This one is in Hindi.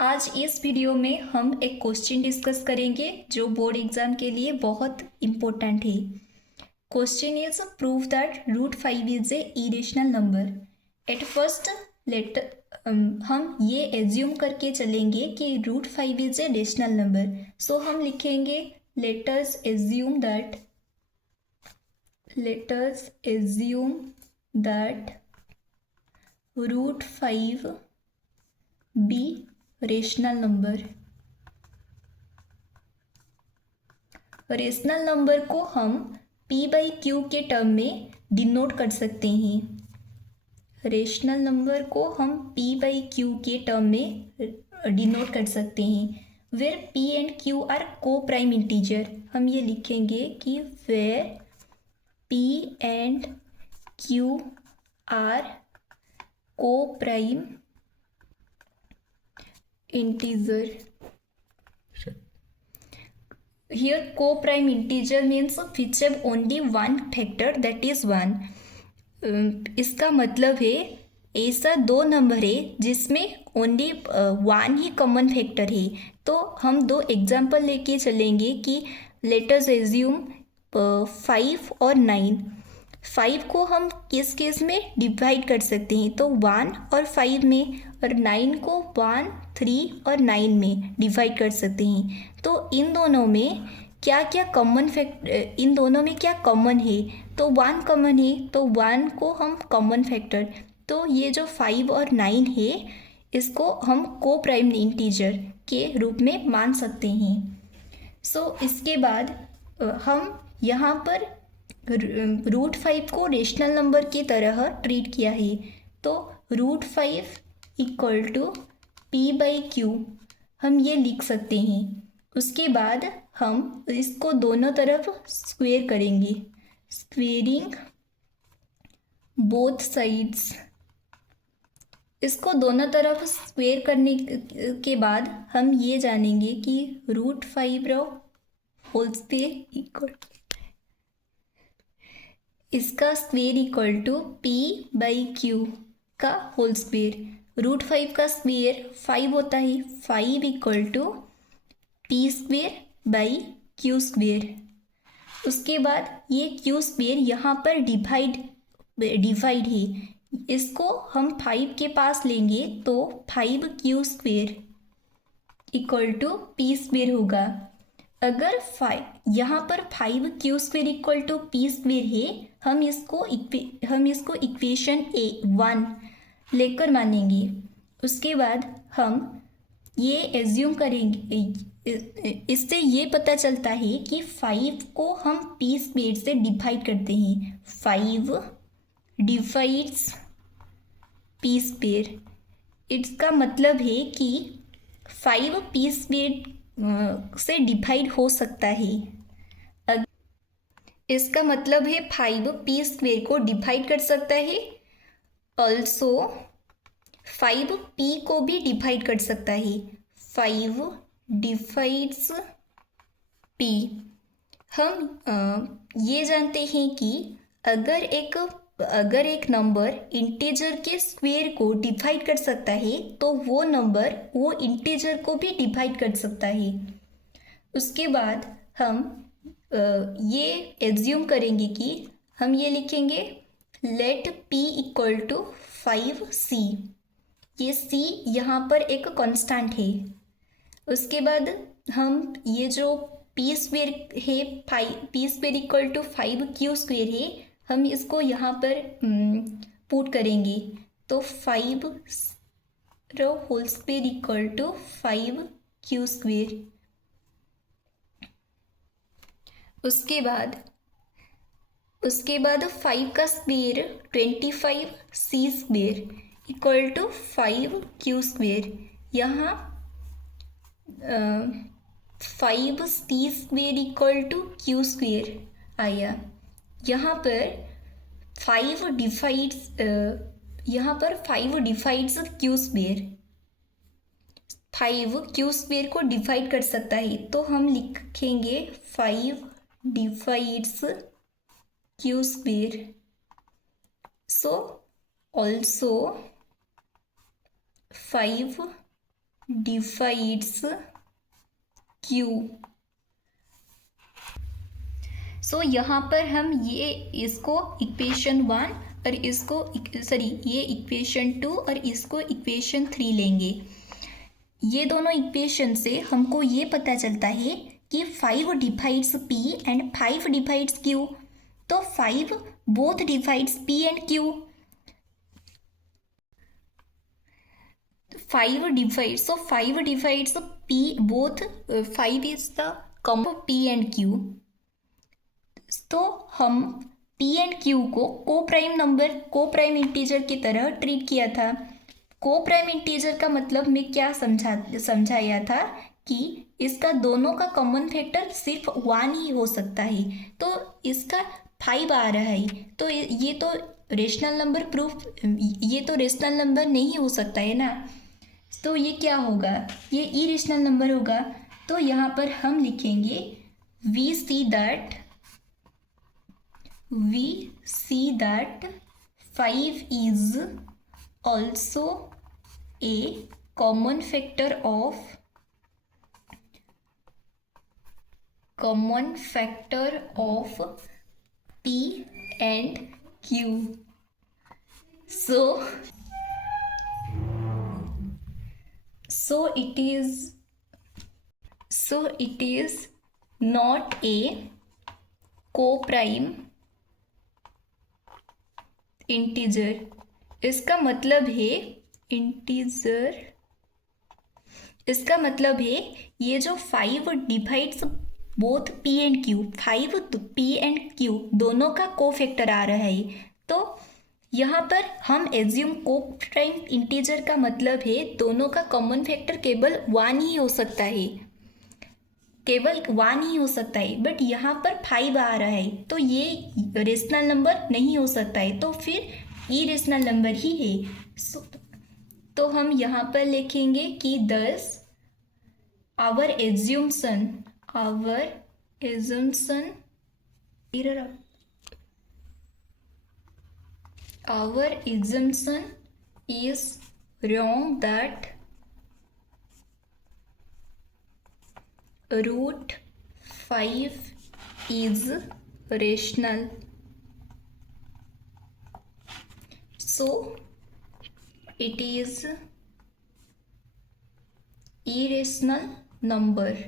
आज इस वीडियो में हम एक क्वेश्चन डिस्कस करेंगे जो बोर्ड एग्जाम के लिए बहुत इम्पोर्टेंट है। Question is prove that root 5 is a irrational number. At first let हम ये एज्यूम करके चलेंगे कि root 5 is a rational number. So हम लिखेंगे let us assume that root 5 be rational number. Rational number को हम p बाई क्यू के टर्म में डिनोट कर सकते हैं। रेशनल नंबर को हम p बाई क्यू के टर्म में डिनोट कर सकते हैं। Where p and q are co prime integer. हम ये लिखेंगे कि where p and q are co prime integer. Here co-prime integer means which have only one factor, that is 1. इसका मतलब है ऐसा दो नंबर है जिसमें ओनली वन ही कॉमन फैक्टर है। तो हम दो एग्जाम्पल लेके चलेंगे कि लेट अस एज्यूम 5 और 9। 5 को हम किस केस में डिवाइड कर सकते हैं, तो 1 और 5 में, और 9 को 1, 3 और 9 में डिवाइड कर सकते हैं। तो इन दोनों में क्या क्या कॉमन इन दोनों में क्या कॉमन है, तो 1 कॉमन है, तो 1 को हम कॉमन फैक्टर, तो ये जो 5 और 9 है इसको हम को प्राइम इंटीजर के रूप में मान सकते हैं। सो इसके बाद हम यहाँ पर रूट 5 को रेशनल नंबर की तरह ट्रीट किया है। तो root 5 equal to p by Q हम ये लिख सकते हैं। उसके बाद हम इसको दोनों तरफ स्क्वेयर करेंगे, स्क्वेयरिंग बोथ साइड्स। इसको दोनों तरफ स्क्वेयर करने के बाद हम ये जानेंगे कि रूट 5 होल स्क्वेयर इक्वल, इसका square equal to p by Q का होल स्क्वेयर। रूट 5 का स्क्वेयर 5 होता है, 5 equal to p square by Q square. उसके बाद ये क्यू स्क्वेयर यहाँ पर डिवाइड है, इसको हम 5 के पास लेंगे तो 5 Q square equal to p square होगा। अगर यहाँ पर 5 Q square equal to p square है, हम इसको इक्वेशन 1 लेकर मानेंगे। उसके बाद हम ये एज्यूम करेंगे, इससे ये पता चलता है कि 5 को हम p स्क्वेयर से डिवाइड करते हैं। 5 डिवाइड्स p स्क्वेयर। इसका मतलब है कि 5 p स्क्वेयर से डिवाइड हो सकता है। इसका मतलब है 5 p स्क्वेयर को डिवाइड कर सकता है, ऑल्सो 5 p को भी डिवाइड कर सकता है। 5 डिवाइड्स p। हम ये जानते हैं कि अगर एक नंबर इंटीजर के स्क्वेयर को डिवाइड कर सकता है तो वो नंबर वो इंटीजर को भी डिवाइड कर सकता है। उसके बाद हम ये एज्यूम करेंगे कि हम ये लिखेंगे late p equal to 5c। ये c यहाँ पर एक कांस्टेंट है। उसके बाद हम ये जो p स्क्वेयर है, p square equal to 5q square है, हम इसको यहाँ पर पुट करेंगे तो 5 whole square equal to 5q square. उसके बाद 5 का square 25c square equal to 5q square. यहाँ 5c square equal to q square आया। यहाँ पर 5 divides q square, 5 q square को डिवाइड कर सकता है, तो हम लिखेंगे 5 divides q square. So also 5 divides q। सो यहाँ पर हम ये इसको इक्वेशन 1 और इसको ये इक्वेशन 2 और इसको इक्वेशन 3 लेंगे। ये दोनों इक्वेशन से हमको ये पता चलता है कि 5 divides p and 5 divides q। तो 5 both divides p and q। 5 divides p both, 5 is the combo p and q। तो हम p एंड q को को प्राइम इंटीजर की तरह ट्रीट किया था। को प्राइम इंटीजर का मतलब मैं क्या समझाया था कि इसका दोनों का कॉमन फैक्टर सिर्फ 1 ही हो सकता है। तो इसका 5 आ रहा है, तो ये तो रेशनल नंबर नहीं हो सकता है ना। तो ये क्या होगा, ये इरेशनल नंबर होगा। तो यहाँ पर हम लिखेंगे we see that 5 is also a common factor of p and q। So it is not a co-prime integer. इसका मतलब है ये जो 5 divides both p and q, 5 p and q दोनों का कोफैक्टर आ रहा है। तो यहाँ पर हम एज्यूम को प्राइम इंटीजर का मतलब है दोनों का कॉमन फैक्टर केवल 1 ही हो सकता है, बट यहाँ पर 5 आ रहा है, तो ये रेशनल नंबर नहीं हो सकता है, तो फिर इरेशनल नंबर ही है। तो हम यहाँ पर लिखेंगे कि thus our assumption is wrong that root 5 is rational। So it is irrational number।